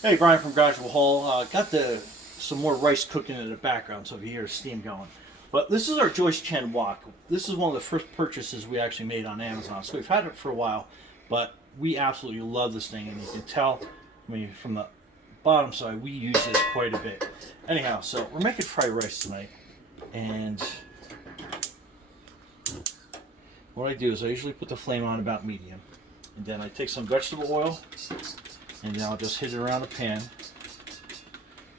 Hey, Brian from Garage Hall. Got some more rice cooking in the background, so if you hear the steam going. But this is our Joyce Chen Wok. This is one of the first purchases we actually made on Amazon. So we've had it for a while, but we absolutely love this thing, and you can tell, I mean, from the bottom side, we use this quite a bit. Anyhow, so we're making fried rice tonight, and what I do is I usually put the flame on about medium, and then I take some vegetable oil, and then I'll just hit it around the pan,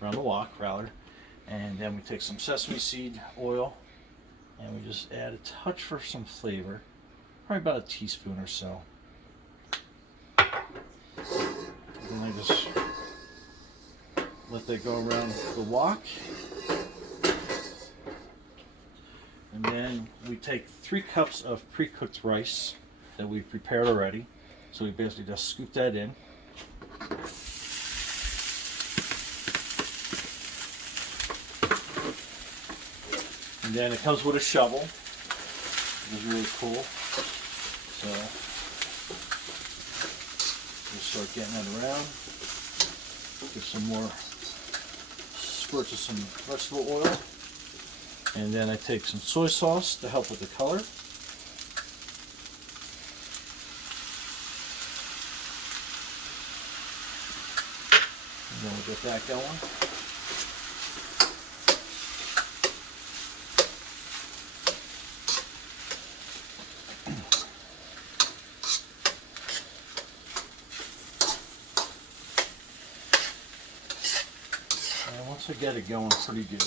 around the wok rather, and then we take some sesame seed oil and we just add a touch for some flavor, probably about a teaspoon or so. And I just let that go around the wok, and then we take 3 cups of pre-cooked rice that we've prepared already. So we basically just scoop that in. And then it comes with a shovel, which is really cool. So just start getting it around. Give some more squirts of some vegetable oil. And then I take some soy sauce to help with the color. And then we'll get that going. And once I get it going pretty good,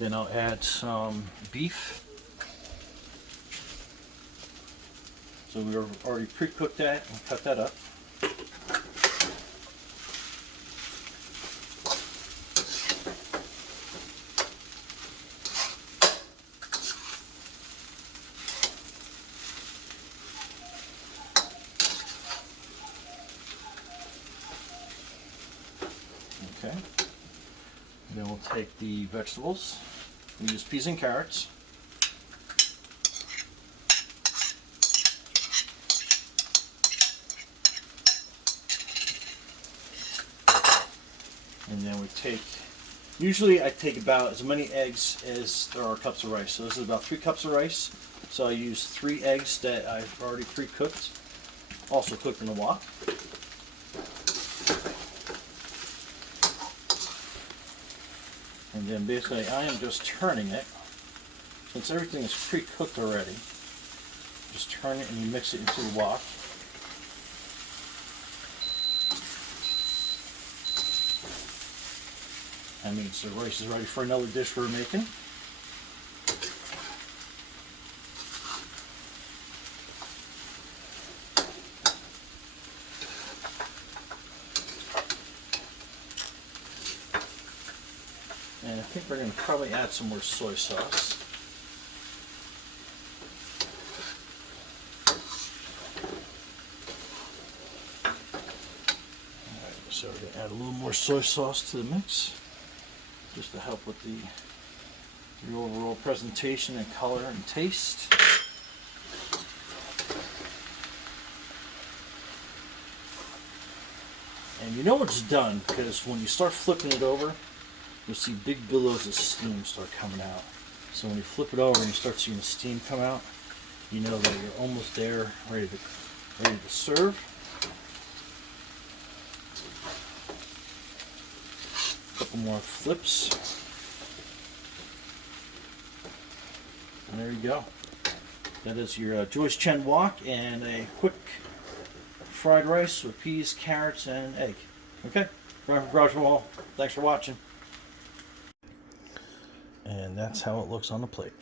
then I'll add some beef. So we already pre-cooked that and cut that up. Okay. And then we'll take the vegetables. We use peas and carrots. And then we take, usually I take about as many eggs as there are cups of rice. So this is about 3 cups of rice. So I use 3 eggs that I've already pre-cooked, also cooked in the wok. And then basically I am just turning it, since everything is pre-cooked already. Just turn it and you mix it into the wok. That means the rice is ready for another dish we're making. And I think we're going to probably add some more soy sauce. Alright, so we're going to add a little more soy sauce to the mix, just to help with the overall presentation and color and taste. And you know it's done because when you start flipping it over, you'll see big billows of steam start coming out. So when you flip it over and you start seeing the steam come out, you know that you're almost there, ready to serve. A couple more flips. And there you go. That is your Joyce Chen Wok and a quick fried rice with peas, carrots, and egg. Okay, Brian from Garage Wall. Thanks for watching. And that's how it looks on the plate.